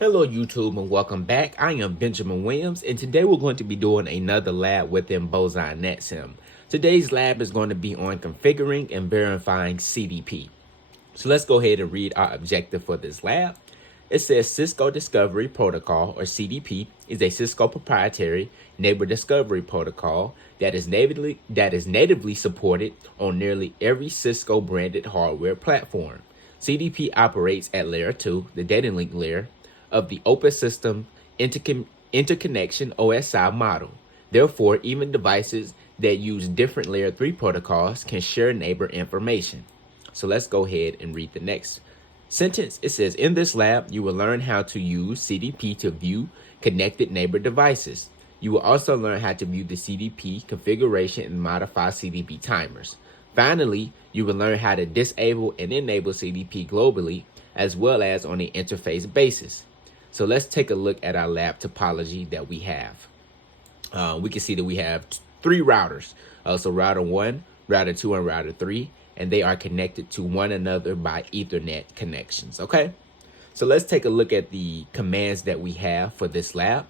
Hello YouTube and welcome back. I am Benjamin Williams and today we're going to be doing another lab within Boson NetSim. Today's lab is going to be on configuring and verifying CDP. So let's go ahead and read our objective for this lab. It says Cisco Discovery Protocol, or CDP, is a Cisco proprietary neighbor discovery protocol that is natively supported on nearly every Cisco branded hardware platform. CDP operates at layer 2, the data link layer, of the open system interconnection OSI model. Therefore, even devices that use different layer 3 protocols can share neighbor information. So let's go ahead and read the next sentence. It says, in this lab, you will learn how to use CDP to view connected neighbor devices. You will also learn how to view the CDP configuration and modify CDP timers. Finally, you will learn how to disable and enable CDP globally, as well as on an interface basis. So let's take a look at our lab topology that we have. We can see that we have 3 routers. So router 1, router 2, and router 3, and they are connected to one another by Ethernet connections, okay? So let's take a look at the commands that we have for this lab.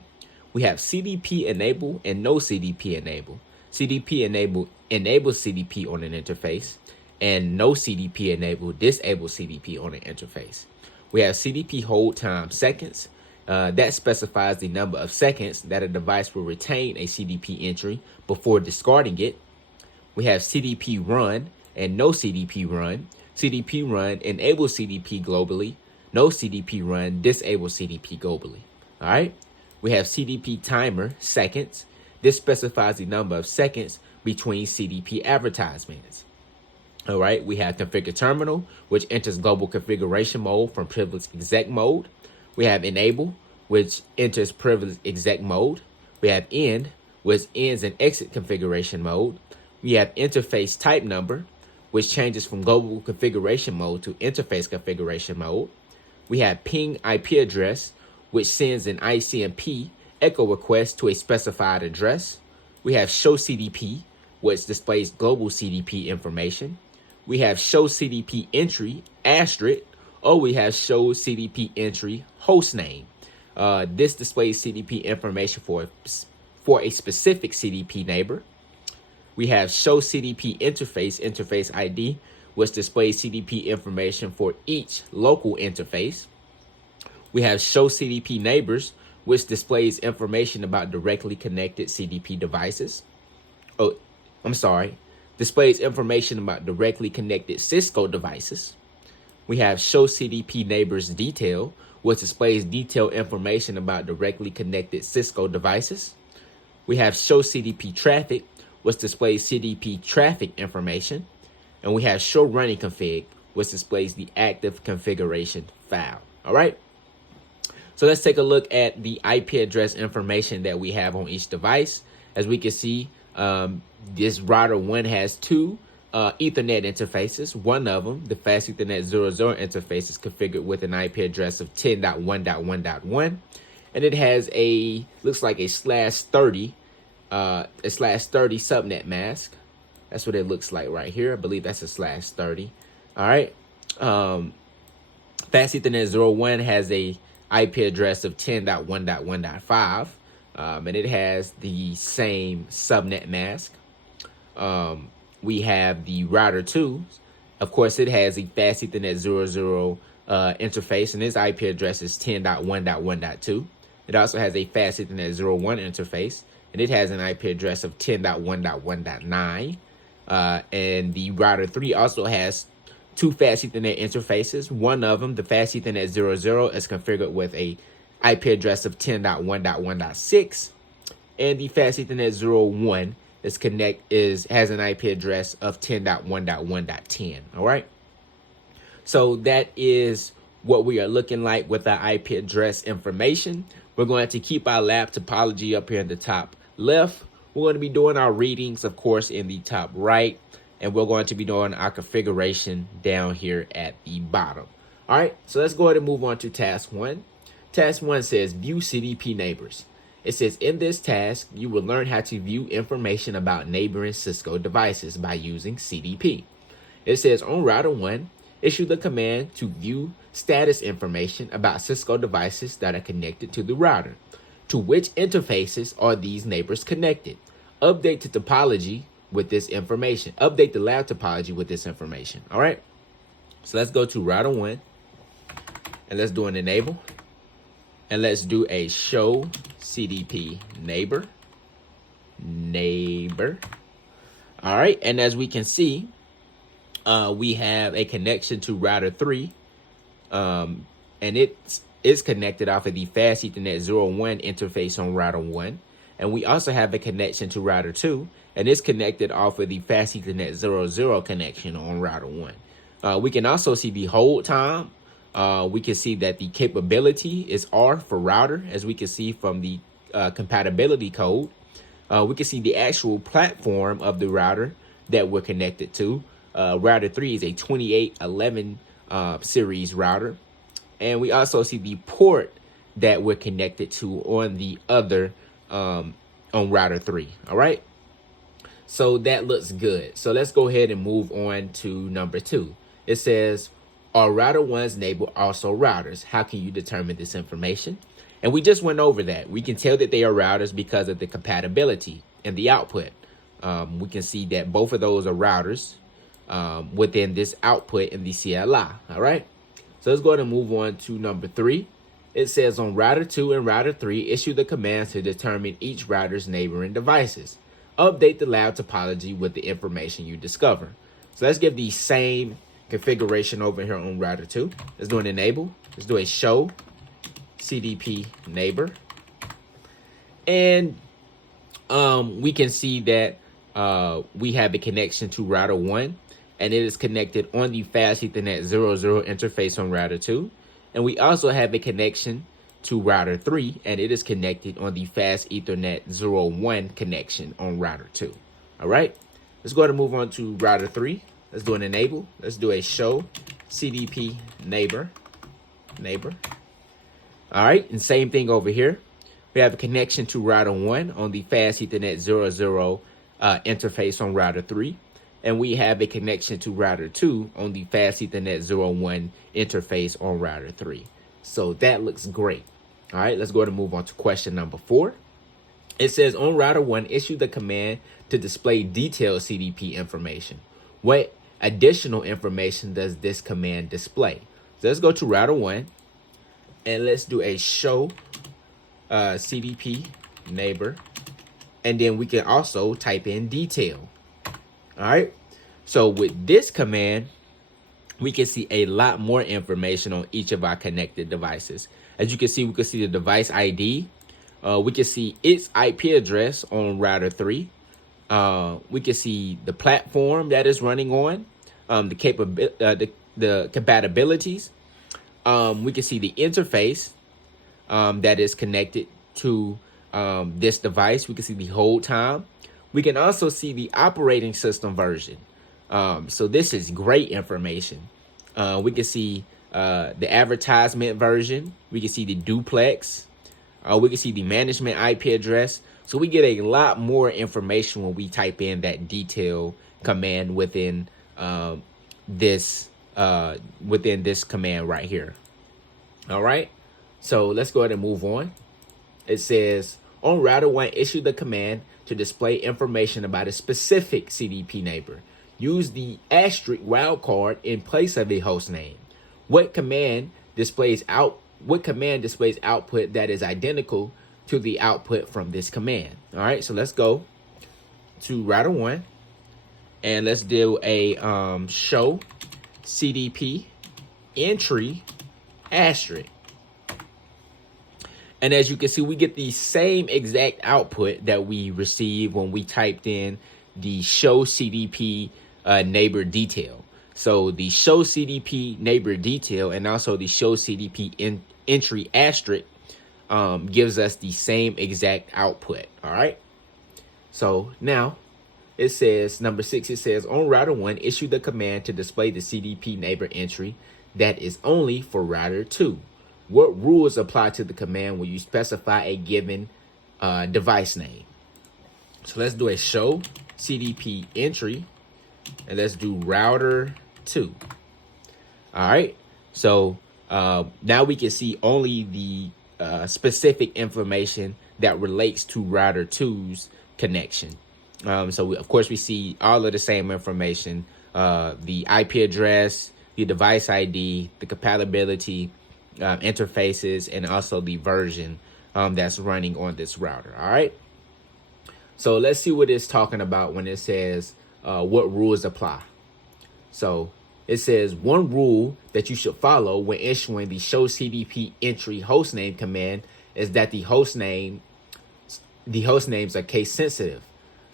We have CDP enable and no CDP enable. CDP enable enables CDP on an interface, and no CDP enable disables CDP on an interface. We have CDP hold time seconds. That specifies the number of seconds that a device will retain a CDP entry before discarding it. We have CDP run and no CDP run. CDP run enables CDP globally. No CDP run disables CDP globally. All right. We have CDP timer seconds. This specifies the number of seconds between CDP advertisements. All right, we have configure terminal, which enters global configuration mode from privileged exec mode. We have enable, which enters privileged exec mode. We have end, which ends in exit configuration mode. We have interface type number, which changes from global configuration mode to interface configuration mode. We have ping IP address, which sends an ICMP echo request to a specified address. We have show CDP, which displays global CDP information. We have show CDP entry asterisk, or we have show CDP entry host name. This displays CDP information for a specific CDP neighbor. We have show CDP interface ID, which displays CDP information for each local interface. We have show CDP neighbors, which displays information about directly connected CDP devices. Displays information about directly connected Cisco devices. We have show CDP neighbors detail, which displays detailed information about directly connected Cisco devices. We have show CDP traffic, which displays CDP traffic information. And we have show running config, which displays the active configuration file. All right. So let's take a look at the IP address information that we have on each device. As we can see, this router 1 has 2 Ethernet interfaces. One of them, the Fast Ethernet 00 interface, is configured with an IP address of 10.1.1.1, and it has looks like a /30 subnet mask. That's what it looks like right here. I believe that's a /30. All right. Fast Ethernet 01 has a IP address of 10.1.1.5. And it has the same subnet mask. We have the router 2. Of course, it has a Fast Ethernet 00 interface, and its IP address is 10.1.1.2. It also has a Fast Ethernet 01 interface, and it has an IP address of 10.1.1.9. And the router 3 also has 2 Fast Ethernet interfaces. One of them, the Fast Ethernet 00, is configured with a IP address of 10.1.1.6, and the Fast Ethernet 01 has an IP address of 10.1.1.10. All right. So that is what we are looking like with our IP address information. We're going to keep our lab topology up here in the top left. We're going to be doing our readings, of course, in the top right, and we're going to be doing our configuration down here at the bottom. All right. So let's go ahead and move on to task 1. Task 1 says view CDP neighbors. It says in this task, you will learn how to view information about neighboring Cisco devices by using CDP. It says on router 1, issue the command to view status information about Cisco devices that are connected to the router. To which interfaces are these neighbors connected? Update the topology with this information. Update the lab topology with this information. All right. So let's go to router 1 and let's do an enable. And let's do a show CDP neighbor. All right. And as we can see, we have a connection to router 3. And it is connected off of the fast Ethernet 01 interface on router 1. And we also have a connection to router 2, and it's connected off of the fast Ethernet 00 connection on router 1. We can also see the hold time. We can see that the capability is R for router, as we can see from the compatibility code. We can see the actual platform of the router that we're connected to. Router 3 is a 2811 series router. And we also see the port that we're connected to on the other on router 3. All right. So that looks good. So let's go ahead and move on to number 2. It says, are router 1's neighbor also routers? How can you determine this information? And we just went over that. We can tell that they are routers because of the compatibility and the output. We can see that both of those are routers within this output in the CLI. All right. So let's go ahead and move on to number 3. It says on router 2 and router 3, issue the commands to determine each router's neighboring devices. Update the lab topology with the information you discover. So let's give the same configuration over here on router 2. Let's do an enable. Let's do a show CDP neighbor. And we can see that we have a connection to router 1. And it is connected on the fast Ethernet 00 interface on router 2. And we also have a connection to router 3, and it is connected on the fast Ethernet 01 connection on router 2. All right, let's go ahead and move on to router 3. Let's do an enable. Let's do a show CDP neighbor. All right, and same thing over here. We have a connection to router 1 on the fast Ethernet 00 interface on router 3. And we have a connection to router 2 on the fast Ethernet 01 interface on router 3. So that looks great. All right, let's go ahead and move on to question number 4. It says on router 1, issue the command to display detailed CDP information. What additional information does this command display? So let's go to router 1 and let's do a show CDP neighbor. And then we can also type in detail. All right. So with this command, we can see a lot more information on each of our connected devices. As you can see, we can see the device ID. We can see its IP address on router 3. We can see the platform that is running on, the compatibilities. We can see the interface that is connected to this device. We can see the hold time. We can also see the operating system version. So this is great information. We can see the advertisement version. We can see the duplex. We can see the management IP address. So we get a lot more information when we type in that detail command within this command right here. All right. So let's go ahead and move on. It says on router 1, issue the command to display information about a specific CDP neighbor. Use the asterisk wildcard in place of a host name. What command displays output that is identical to the output from this command? All right, so let's go to router 1 and let's do a show CDP entry asterisk. And as you can see, we get the same exact output that we received when we typed in the show CDP neighbor detail. So the show CDP neighbor detail and also the show CDP entry asterisk gives us the same exact output. All right. So now it says number 6, it says on router 1, issue the command to display the CDP neighbor entry that is only for router 2. What rules apply to the command when you specify a given device name? So let's do a show CDP entry and let's do router 2. All right. So Now we can see only the specific information that relates to router 2's connection. So of course we see all of the same information, the IP address, the device ID, the compatibility, interfaces, and also the version that's running on this router. All right. So let's see what it's talking about when it says what rules apply. So it says one rule that you should follow when issuing the show CDP entry hostname command is that the host names are case sensitive.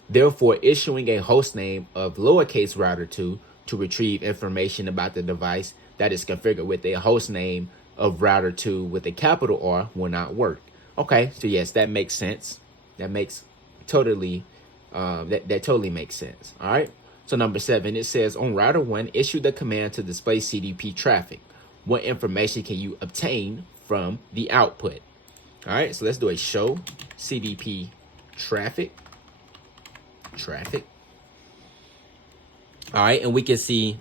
Therefore, issuing a hostname of lowercase router 2 to retrieve information about the device that is configured with a hostname of router 2 with a capital R will not work. Okay, so yes, that makes sense. That makes totally that totally makes sense. All right. So number 7, it says on router 1, issue the command to display CDP traffic. What information can you obtain from the output? All right, so let's do a show CDP traffic. All right, and we can see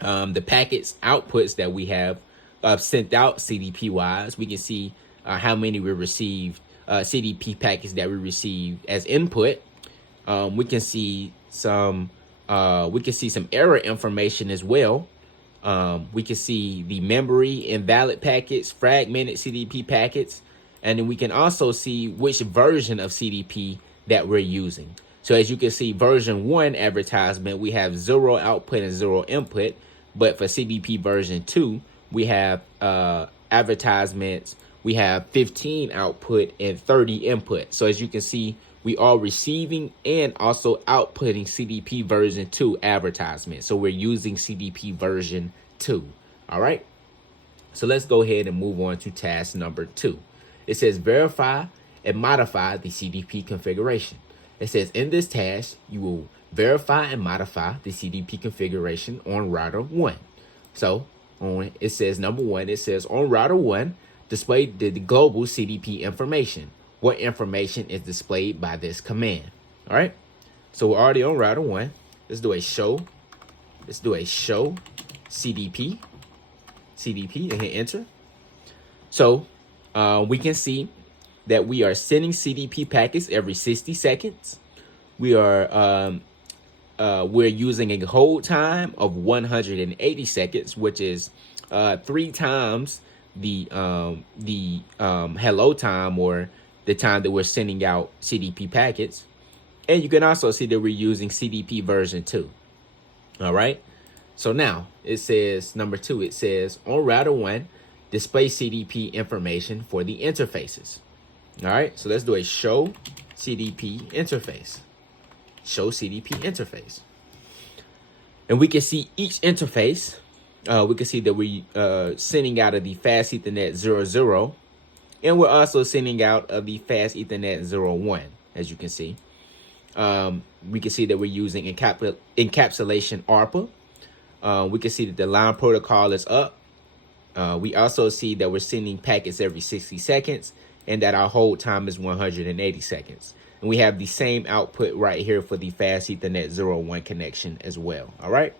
the packets outputs that we have sent out CDP wise. We can see how many we received, CDP packets that we received as input. We can see some error information as well. We can see the memory invalid packets, fragmented CDP packets, and then we can also see which version of CDP that we're using. So as you can see, version 1 advertisement, we have 0 output and 0 input. But for CDP version 2, we have advertisements, we have 15 output and 30 input. So as you can see, we are receiving and also outputting CDP version 2 advertisement. So we're using CDP version 2. All right. So let's go ahead and move on to task number 2. It says verify and modify the CDP configuration. It says in this task, you will verify and modify the CDP configuration on router 1. So it says number 1, it says on router 1, display the global CDP information. What information is displayed by this command? All right. So we're already on router 1. Let's do a show CDP and hit enter. So we can see that we are sending CDP packets every 60 seconds. We're using a hold time of 180 seconds, which is 3 times the hello time, or the time that we're sending out CDP packets. And you can also see that we're using CDP version 2. All right. So now it says number 2, it says on router 1, display CDP information for the interfaces. All right. So let's do a show CDP interface. Show CDP interface. And we can see each interface. We can see that we sending out of the fast Ethernet 00. And we're also sending out of the fast Ethernet 01, as you can see. We can see that we're using encapsulation ARPA. We can see that the line protocol is up. We also see that we're sending packets every 60 seconds and that our hold time is 180 seconds. And we have the same output right here for the fast Ethernet 01 connection as well. All right.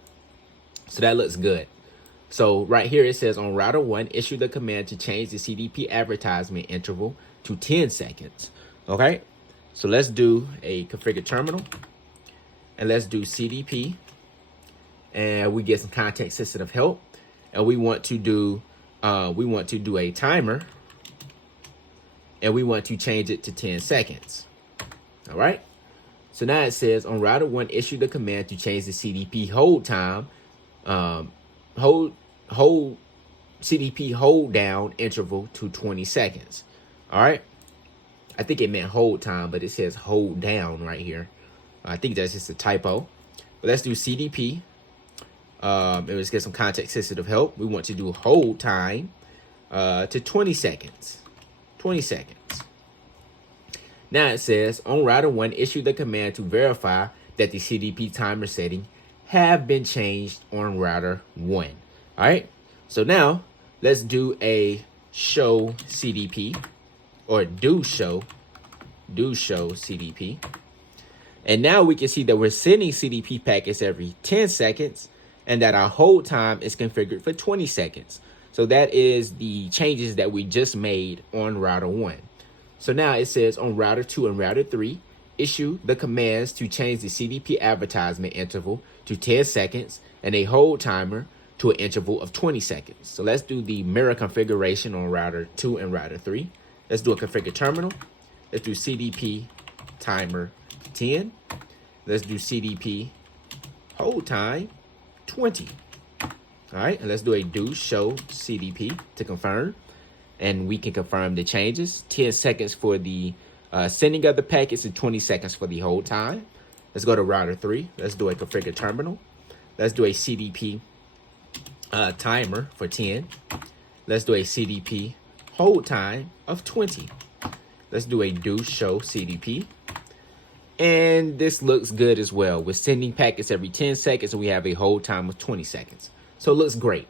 So that looks good. So right here it says on router 1, issue the command to change the CDP advertisement interval to 10 seconds. Okay. So let's do a configure terminal and let's do CDP, and we get some context sensitive help, and we want to do a timer, and we want to change it to 10 seconds. All right. So now it says on router 1, issue the command to change the CDP hold time, CDP hold down interval to 20 seconds. All right. I think it meant hold time, but it says hold down right here. I think that's just a typo. But let's do CDP. Let's get some context sensitive help. We want to do hold time to 20 seconds. 20 seconds. Now it says on router 1, issue the command to verify that the CDP timer setting have been changed on router 1. All right. So now let's do a show CDP, or do show CDP. And now we can see that we're sending CDP packets every 10 seconds and that our hold time is configured for 20 seconds. So that is the changes that we just made on router 1. So now it says on router 2 and router 3, issue the commands to change the CDP advertisement interval to 10 seconds and a hold timer to an interval of 20 seconds. So let's do the mirror configuration on router 2 and router 3. Let's do a configure terminal. Let's do CDP timer 10. Let's do CDP hold time 20. All right, and let's do a do show CDP to confirm. And we can confirm the changes. 10 seconds for the sending of the packets and 20 seconds for the hold time. Let's go to router 3. Let's do a configure terminal. Let's do a CDP timer for 10. Let's do a CDP hold time of 20. Let's do a do show CDP. And this looks good as well. We're sending packets every 10 seconds and we have a hold time of 20 seconds. So it looks great.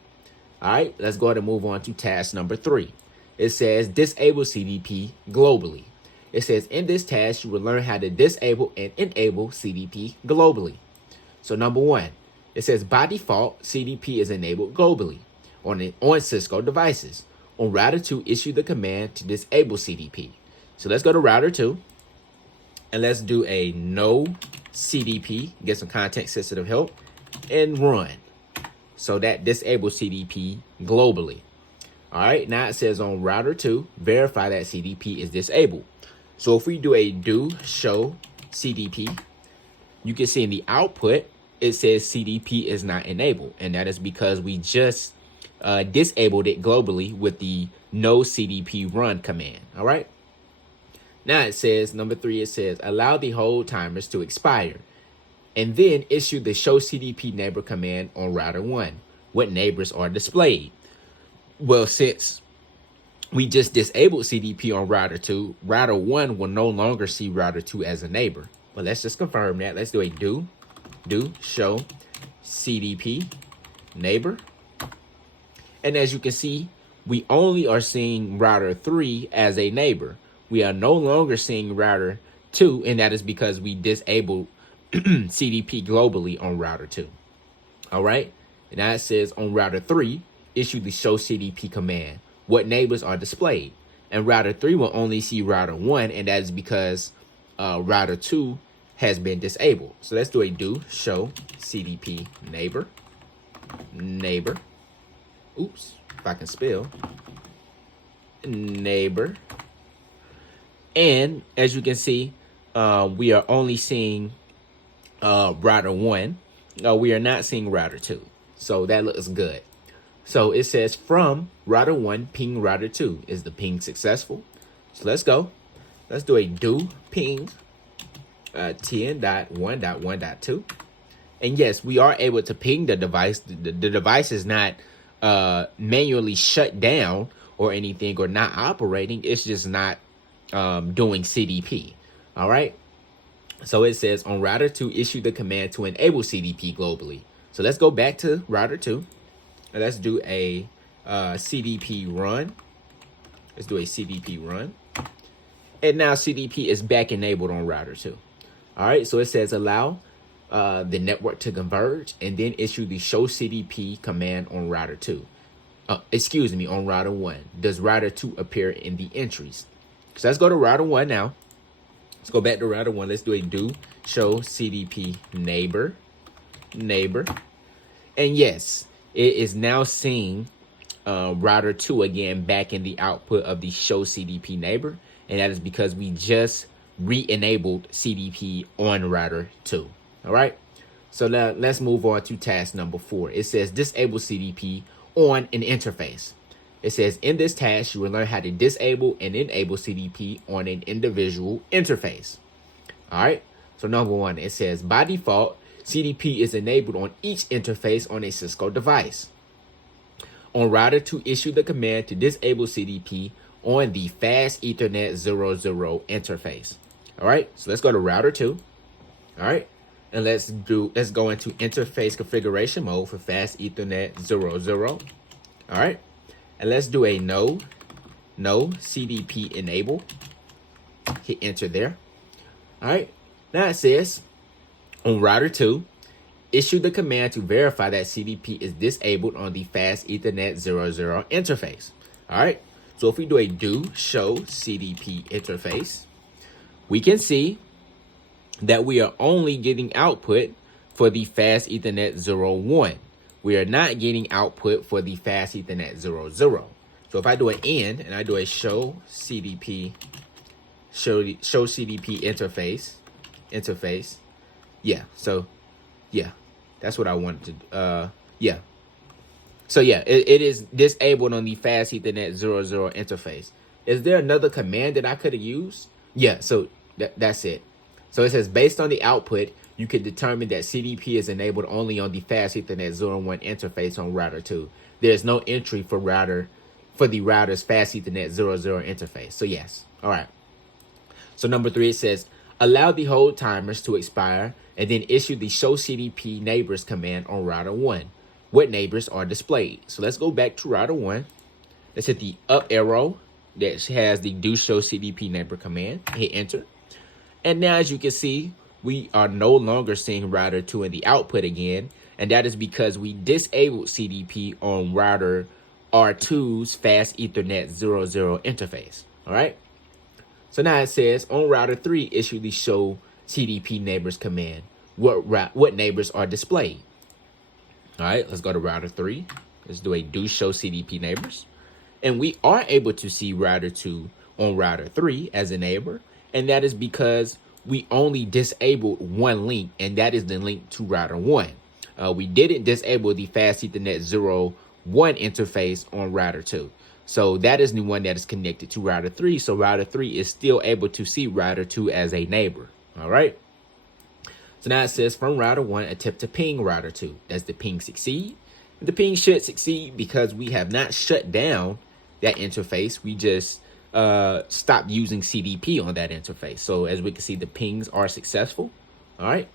All right, let's go ahead and move on to task number 3. It says disable CDP globally. It says in this task, you will learn how to disable and enable CDP globally. So number 1, it says by default, CDP is enabled globally on Cisco devices. On router 2, issue the command to disable CDP. So let's go to router 2 and let's do a no CDP, get some context sensitive help, and run. So that disables CDP globally. All right, now it says on router 2, verify that CDP is disabled. So if we do a do show CDP, you can see in the output, it says CDP is not enabled. And that is because we just disabled it globally with the no CDP run command. All right. Now it says, number 3, it says, allow the hold timers to expire. And then issue the show CDP neighbor command on router 1. What neighbors are displayed? Well, since we just disabled CDP on router 2, router 1 will no longer see router 2 as a neighbor. But let's just confirm that. Let's do a do show CDP neighbor. And as you can see, we only are seeing router 3 as a neighbor. We are no longer seeing router 2, and that is because we disabled CDP globally on router 2. All right. And now it says on router 3, issue the show CDP command. What neighbors are displayed? And router 3 will only see router 1, and that is because router 2 has been disabled. So let's do a do show CDP neighbor. Oops, if I can spell. Neighbor. And as you can see, we are only seeing router 1. We are not seeing router 2. So that looks good. So it says from router 1, ping router 2. Is the ping successful? So let's go. Let's do a do ping 10.1.1.2. And yes, we are able to ping the device. The device is not manually shut down or anything or not operating. It's just not doing CDP. All right. So it says on router 2, issue the command to enable CDP globally. So let's go back to router 2. And let's do a CDP run. Let's do a CDP run. And now CDP is back enabled on router 2. All right. So it says allow the network to converge and then issue the show CDP command on router 2. On router 1. Does router 2 appear in the entries? So let's go to router 1 now. Let's go back to router 1. Let's do a do show CDP neighbor. And yes, it is now seeing router 2 again back in the output of the show CDP neighbor. And that is because we just re-enabled CDP on router 2. All right. So now let's move on to task number 4. It says disable CDP on an interface. It says in this task, you will learn how to disable and enable CDP on an individual interface. All right. So number 1, it says by default, CDP is enabled on each interface on a Cisco device. On router 2, issue the command to disable CDP on the fast Ethernet 00 interface. All right. So let's go to router 2. All right. And let's go into interface configuration mode for fast Ethernet 00. All right. And let's do a no CDP enable. Hit enter there. All right. Now it says on router 2, issue the command to verify that CDP is disabled on the fast Ethernet 00 interface. All right. So if we do a do show CDP interface, we can see that we are only getting output for the fast Ethernet 01. We are not getting output for the fast Ethernet 00. So if I do an end and I do a show CDP interface, yeah. So yeah, that's what I wanted to. Yeah. So yeah, it is disabled on the fast Ethernet 00 interface. Is there another command that I could have used? Yeah. So that's it. So it says based on the output, you can determine that CDP is enabled only on the fast Ethernet 01 interface on router 2. There's no entry for the router's fast Ethernet 00 interface. So yes. All right. So number 3, it says allow the hold timers to expire and then issue the show CDP neighbors command on router 1. What neighbors are displayed? So let's go back to router 1. Let's hit the up arrow that has the do show CDP neighbor command. Hit enter. And now as you can see, we are no longer seeing router 2 in the output again. And that is because we disabled CDP on router R2's fast Ethernet 00 interface. All right. So now it says on router 3, issue the show CDP neighbors command. What neighbors are displayed? All right, let's go to router 3. Let's do a do show CDP neighbors. And we are able to see router 2 on router 3 as a neighbor. And that is because we only disabled one link, and that is the link to router 1. We didn't disable the fast Ethernet 01 interface on router 2. So that is the one that is connected to router 3. So router 3 is still able to see router 2 as a neighbor. All right. So now it says from router 1, attempt to ping router 2. Does the ping succeed? The ping should succeed because we have not shut down that interface. We just stopped using CDP on that interface. So as we can see, the pings are successful. All right.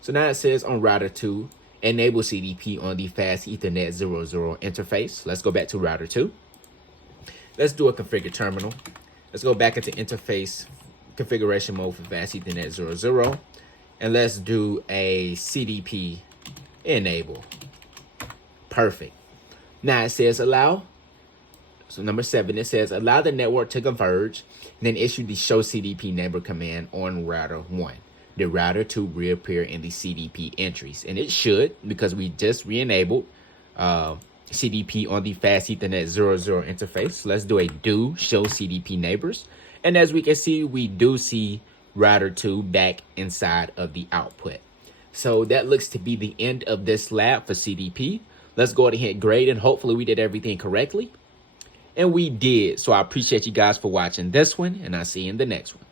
So now it says on router 2, enable CDP on the fast Ethernet 00 interface. Let's go back to router 2. Let's do a configure terminal. Let's go back into interface configuration mode for fast Ethernet 00. And let's do a CDP enable. Perfect. Now it says allow. So number 7, it says allow the network to converge, then issue the show CDP neighbor command on router 1. The router 2 reappear in the CDP entries. And it should, because we just re-enabled CDP on the fast Ethernet 00 interface. So let's do a do show CDP neighbors. And as we can see, we do see router 2 back inside of the output. So that looks to be the end of this lab for CDP. Let's go ahead and hit grade, and hopefully we did everything correctly. And we did. So I appreciate you guys for watching this one, and I'll see you in the next one.